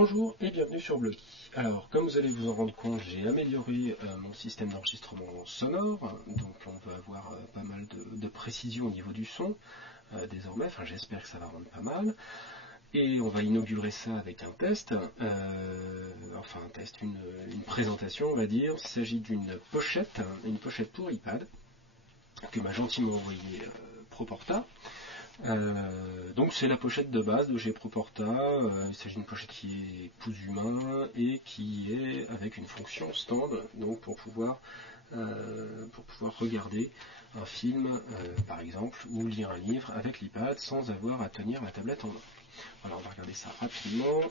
Bonjour et bienvenue sur Blocky. Alors, comme vous allez vous en rendre compte, j'ai amélioré mon système d'enregistrement sonore, donc on va avoir pas mal de précision au niveau du son désormais, enfin j'espère que ça va rendre pas mal. Et on va inaugurer ça avec un test, enfin un test, une présentation on va dire. Il s'agit d'une pochette pour iPad, que m'a gentiment envoyé Proporta. Donc c'est la pochette de base de chez Proporta. Il s'agit d'une pochette qui est pouce humain et qui est avec une fonction stand, donc pour pouvoir regarder un film par exemple ou lire un livre avec l'iPad sans avoir à tenir la tablette en main. Alors on va regarder ça rapidement.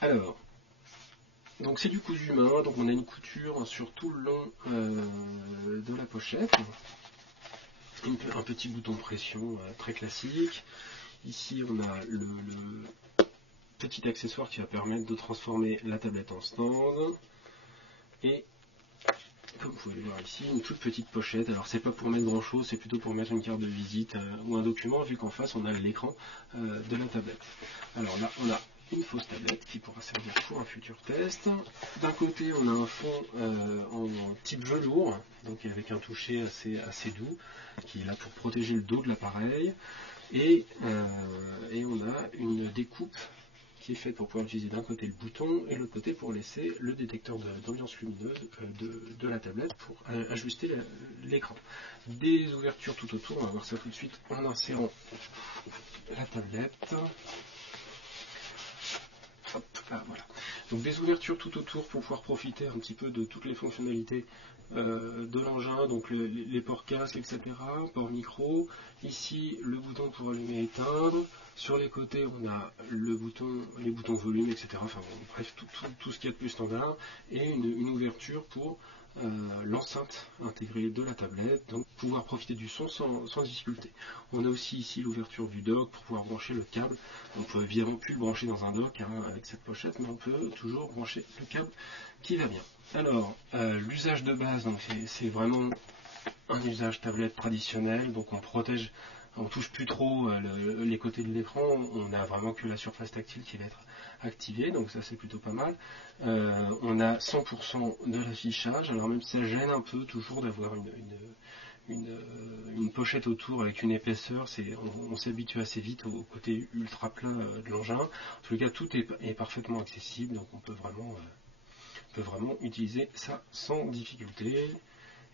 Alors, donc c'est du cousu humain, donc on a une couture sur tout le long de la pochette. Un petit bouton de pression très classique. Ici on a le petit accessoire qui va permettre de transformer la tablette en stand. Et comme vous pouvez le voir ici, une toute petite pochette. Alors c'est pas pour mettre grand chose, c'est plutôt pour mettre une carte de visite ou un document, vu qu'en face on a l'écran de la tablette. Alors là on a une fausse tablette qui pourra servir pour un futur test. D'un côté on a un fond en type velours, donc avec un toucher assez doux, qui est là pour protéger le dos de l'appareil. Et on a une découpe qui est faite pour pouvoir utiliser d'un côté le bouton et de l'autre côté pour laisser le détecteur d'ambiance lumineuse de la tablette pour ajuster l'écran. Des ouvertures tout autour, on va voir ça tout de suite en insérant la tablette. Hop, là, voilà. Donc des ouvertures tout autour pour pouvoir profiter un petit peu de toutes les fonctionnalités de l'engin, donc les ports casque, etc., port micro. Ici le bouton pour allumer et éteindre. Sur les côtés on a les boutons volume, etc. Enfin bon, bref, tout ce qu'il y a de plus standard. Et une ouverture pour l'enceinte intégrée de la tablette, donc pouvoir profiter du son sans difficulté. On a aussi ici l'ouverture du dock pour pouvoir brancher le câble. On peut évidemment plus le brancher dans un dock avec cette pochette, mais on peut toujours brancher le câble qui va bien. Alors, l'usage de base, c'est vraiment un usage tablette traditionnel, donc on protège, on touche plus trop les côtés de l'écran, on n'a vraiment que la surface tactile qui va être activée, donc ça c'est plutôt pas mal. On a 100% de l'affichage, alors même si ça gêne un peu toujours d'avoir une pochette autour avec une épaisseur, on s'habitue assez vite au côté ultra plat de l'engin. En tout cas, tout est parfaitement accessible, donc on peut vraiment utiliser ça sans difficulté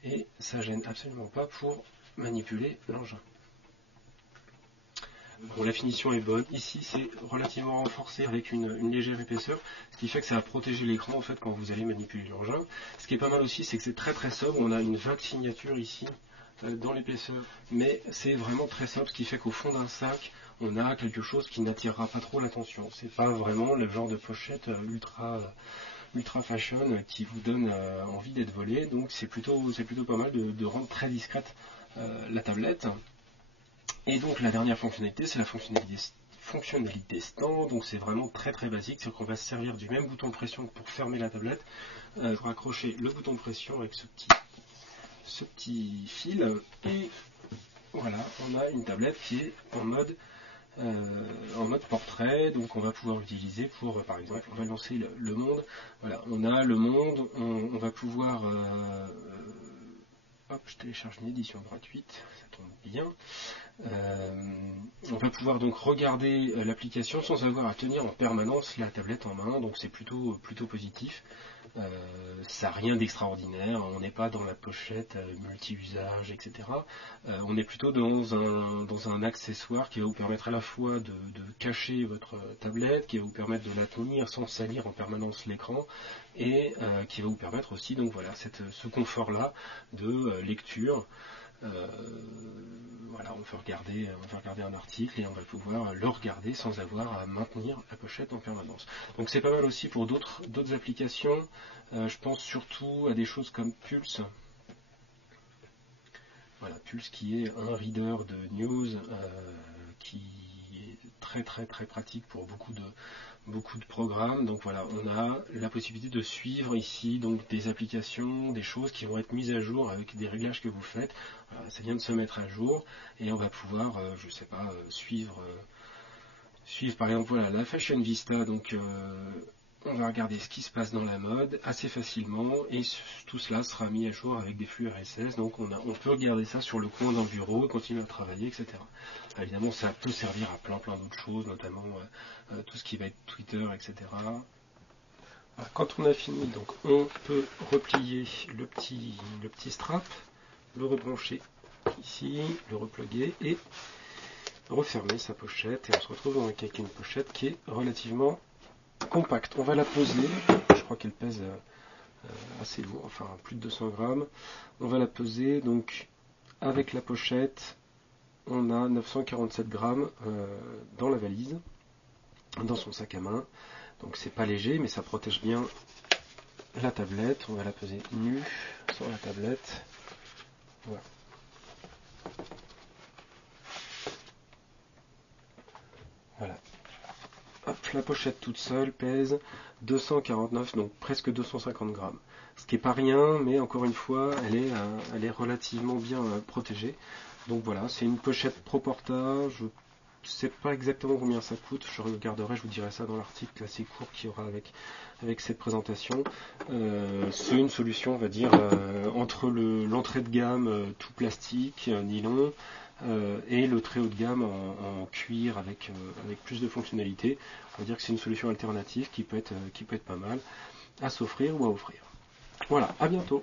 et ça gêne absolument pas pour manipuler l'engin. Bon, la finition est bonne. Ici, c'est relativement renforcé avec une légère épaisseur, ce qui fait que ça va protéger l'écran en fait quand vous allez manipuler l'engin. Ce qui est pas mal aussi, c'est que c'est très très sobre. On a une vague signature ici dans l'épaisseur, mais c'est vraiment très sobre, ce qui fait qu'au fond d'un sac, on a quelque chose qui n'attirera pas trop l'attention. C'est pas vraiment le genre de pochette ultra fashion qui vous donne envie d'être volé. Donc c'est plutôt pas mal de rendre très discrète la tablette. Et donc la dernière fonctionnalité, c'est la fonctionnalité stand. Donc c'est vraiment très très basique, c'est qu'on va se servir du même bouton de pression que pour fermer la tablette, pour accrocher le bouton de pression avec ce petit fil, et voilà, on a une tablette qui est en mode portrait, donc on va pouvoir l'utiliser pour, par exemple, on va lancer le monde. Voilà, on a le monde, on va pouvoir hop, je télécharge une édition gratuite, ça tombe bien. On va pouvoir donc regarder l'application sans avoir à tenir en permanence la tablette en main, donc c'est plutôt positif. Ça n'a rien d'extraordinaire, on n'est pas dans la pochette multi-usage, etc. On est plutôt dans un accessoire qui va vous permettre à la fois de cacher votre tablette, qui va vous permettre de la tenir sans salir en permanence l'écran, et qui va vous permettre aussi, donc voilà, ce confort-là de lecture. Voilà, on va regarder un article et on va pouvoir le regarder sans avoir à maintenir la pochette en permanence. Donc c'est pas mal aussi pour d'autres applications. Je pense surtout à des choses comme Pulse. Voilà, Pulse qui est un reader de news qui est très très très pratique pour beaucoup de programmes. Donc voilà, on a la possibilité de suivre ici donc des applications, des choses qui vont être mises à jour avec des réglages que vous faites. Voilà, ça vient de se mettre à jour et on va pouvoir, je sais pas, suivre suivre par exemple voilà, la Fashion Vista, donc on va regarder ce qui se passe dans la mode assez facilement et tout cela sera mis à jour avec des flux RSS, donc on peut regarder ça sur le coin d'un bureau et continuer à travailler, etc. Évidemment ça peut servir à plein d'autres choses, notamment tout ce qui va être Twitter, etc. Voilà, quand on a fini, donc on peut replier le petit strap, le rebrancher ici, le repluguer et refermer sa pochette, et on se retrouve avec une pochette qui est relativement compacte. On va la peser, je crois qu'elle pèse assez lourd, enfin plus de 200 grammes. On va la peser, donc avec la pochette, on a 947 grammes dans la valise, dans son sac à main. Donc c'est pas léger, mais ça protège bien la tablette. On va la peser nue sur la tablette. Voilà. Voilà. Hop, la pochette toute seule pèse 249, donc presque 250 grammes. Ce qui n'est pas rien, mais encore une fois, elle est relativement bien protégée. Donc voilà, c'est une pochette Proporta. Je ne sais pas exactement combien ça coûte. Je regarderai, je vous dirai ça dans l'article assez court qu'il y aura avec cette présentation. C'est une solution, on va dire, entre l'entrée de gamme tout plastique, nylon, et le très haut de gamme en cuir avec plus de fonctionnalités. On va dire que c'est une solution alternative qui peut être pas mal à s'offrir ou à offrir. Voilà, à bientôt.